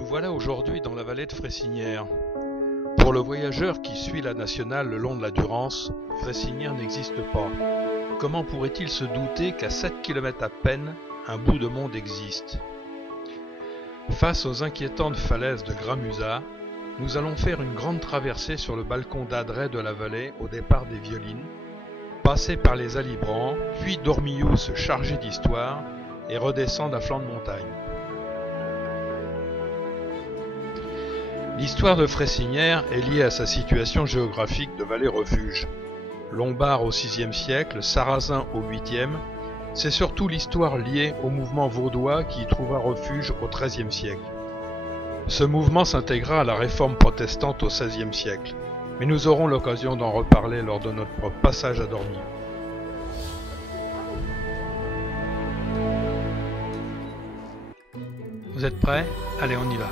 Nous voilà aujourd'hui dans la vallée de Fressignières. Pour le voyageur qui suit la nationale le long de la Durance, Fressignières n'existe pas. Comment pourrait-il se douter qu'à 7 km à peine, un bout de monde existe? Face aux inquiétantes falaises de Gramusat, nous allons faire une grande traversée sur le balcon d'Adret de la vallée au départ des Violines, passer par les Alibrans, puis Dormillous chargé d'histoire, et redescendre à flanc de montagne. L'histoire de Fressignières est liée à sa situation géographique de vallée-refuge. Lombard au VIe siècle, Sarrasin au VIIIe, c'est surtout l'histoire liée au mouvement vaudois qui y trouva refuge au XIIIe siècle. Ce mouvement s'intégra à la réforme protestante au XVIe siècle, mais nous aurons l'occasion d'en reparler lors de notre passage à Dormillous. Vous êtes prêts? Allez, on y va.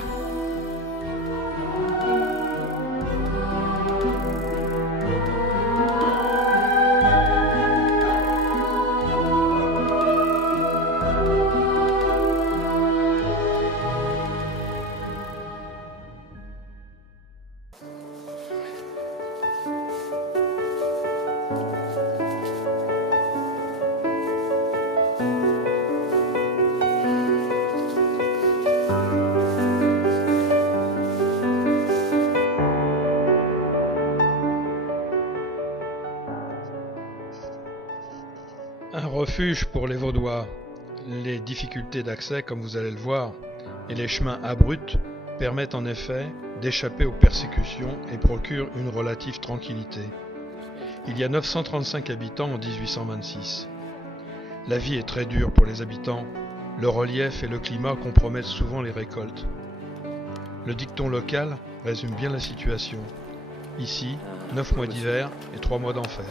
Un refuge pour les Vaudois. Les difficultés d'accès, comme vous allez le voir, et les chemins abrupts permettent en effet d'échapper aux persécutions et procurent une relative tranquillité. Il y a 935 habitants en 1826. La vie est très dure pour les habitants, le relief et le climat compromettent souvent les récoltes. Le dicton local résume bien la situation. Ici, 9 mois d'hiver et 3 mois d'enfer.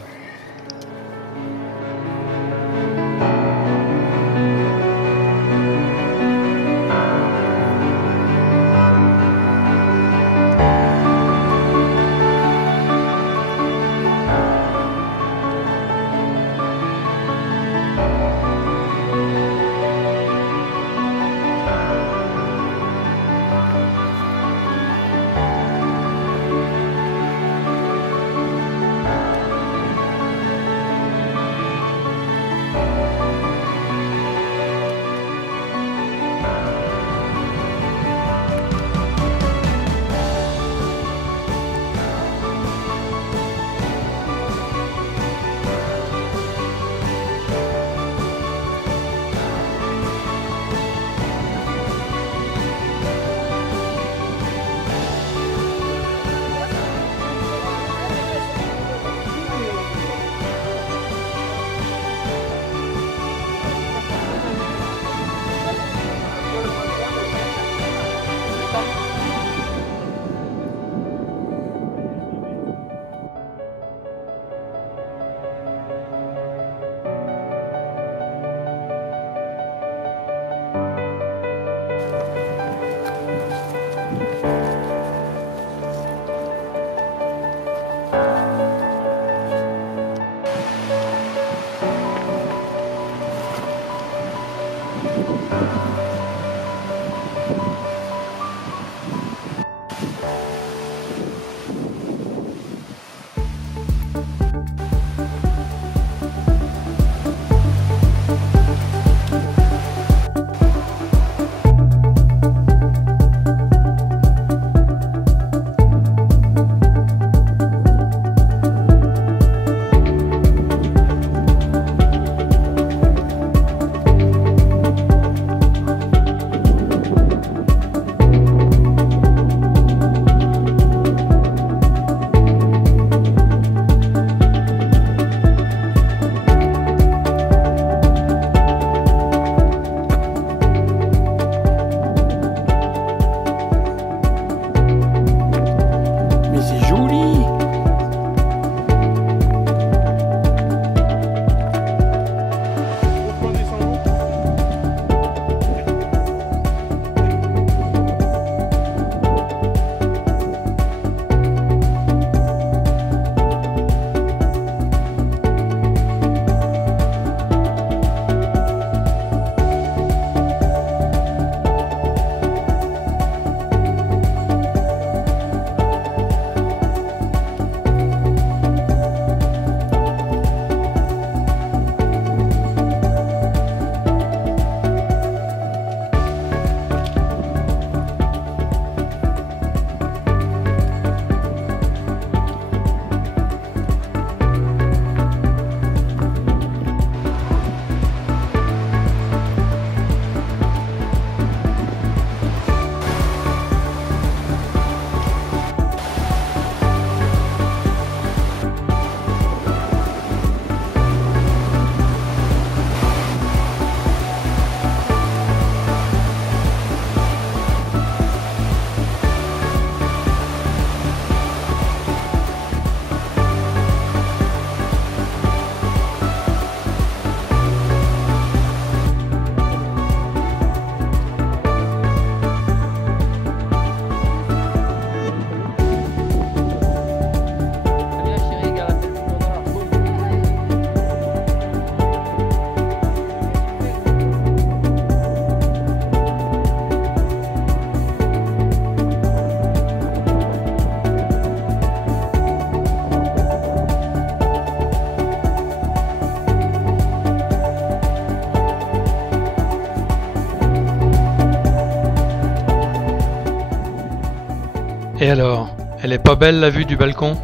Et alors, elle est pas belle la vue du balcon ?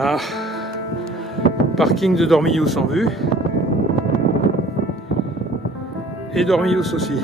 Ah, parking de Dormillouz en vue. Et Dormillouz aussi.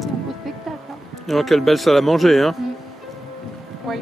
C'est un beau spectacle. Hein. Oh, quelle belle salle à manger, hein. Oui.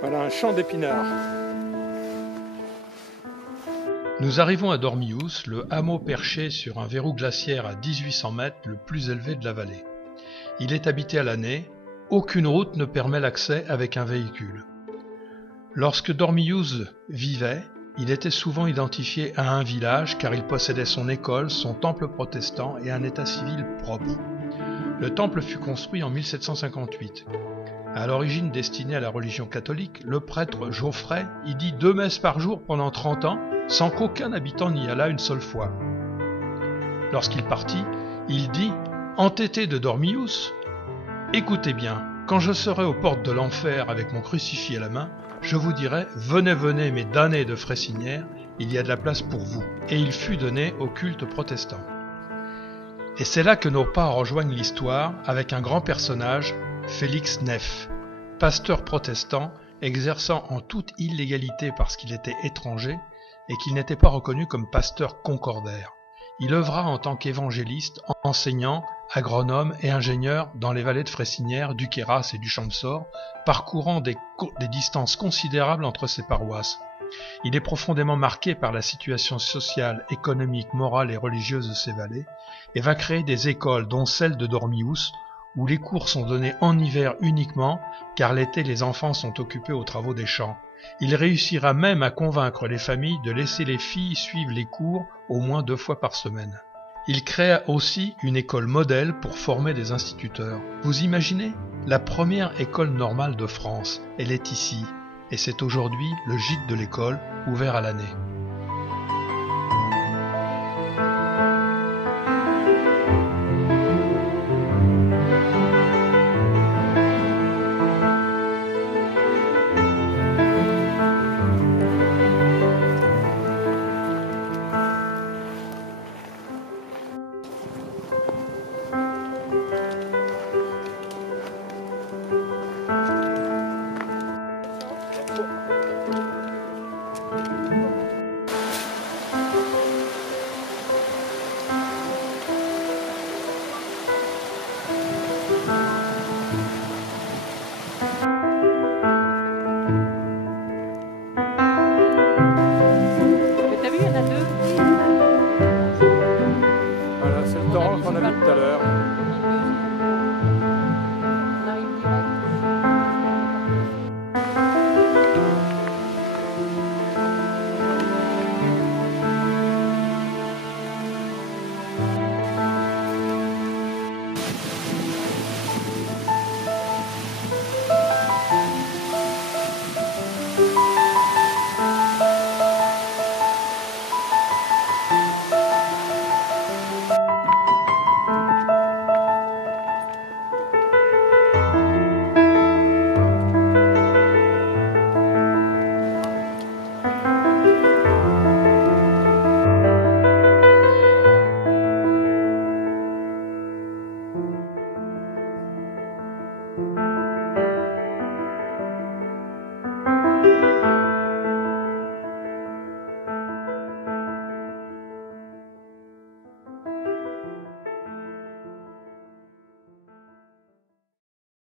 Voilà un champ d'épinards. Nous arrivons à Dormillouz, le hameau perché sur un verrou glaciaire à 1800 mètres, le plus élevé de la vallée. Il est habité à l'année, aucune route ne permet l'accès avec un véhicule. Lorsque Dormillouz vivait, il était souvent identifié à un village car il possédait son école, son temple protestant et un état civil propre. Le temple fut construit en 1758. À l'origine destiné à la religion catholique, le prêtre Geoffrey y dit 2 messes par jour pendant 30 ans, sans qu'aucun habitant n'y allât une seule fois. Lorsqu'il partit, il dit « Entêté de Dormillouz, écoutez bien, quand je serai aux portes de l'enfer avec mon crucifix à la main, je vous dirai « Venez, venez, mes damnés de Fresinière, il y a de la place pour vous. » Et il fut donné au culte protestant. Et c'est là que nos pas rejoignent l'histoire avec un grand personnage, Félix Neff, pasteur protestant exerçant en toute illégalité parce qu'il était étranger et qu'il n'était pas reconnu comme pasteur concordaire. Il œuvra en tant qu'évangéliste, enseignant, agronome et ingénieur dans les vallées de Fresinière, du Queyras et du Champsaur, parcourant des distances considérables entre ses paroisses. Il est profondément marqué par la situation sociale, économique, morale et religieuse de ces vallées et va créer des écoles, dont celle de Dormillouz, où les cours sont donnés en hiver uniquement, car l'été les enfants sont occupés aux travaux des champs. Il réussira même à convaincre les familles de laisser les filles suivre les cours au moins 2 fois par semaine. Il créa aussi une école modèle pour former des instituteurs. Vous imaginez? La première école normale de France, elle est ici, et c'est aujourd'hui le gîte de l'école, ouvert à l'année.